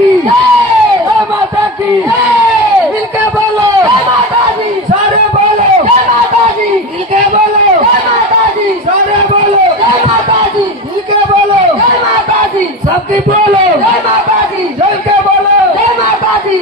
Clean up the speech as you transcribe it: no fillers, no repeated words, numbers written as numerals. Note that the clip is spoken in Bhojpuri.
की माता की मिलके बोलो माता दी सारे बोलो माता दी मिलके बोलो माता दी सारे बोलो माता दी मिलके बोलो माता दी सबकी बोलो माता दी जल के बोलो माता दी।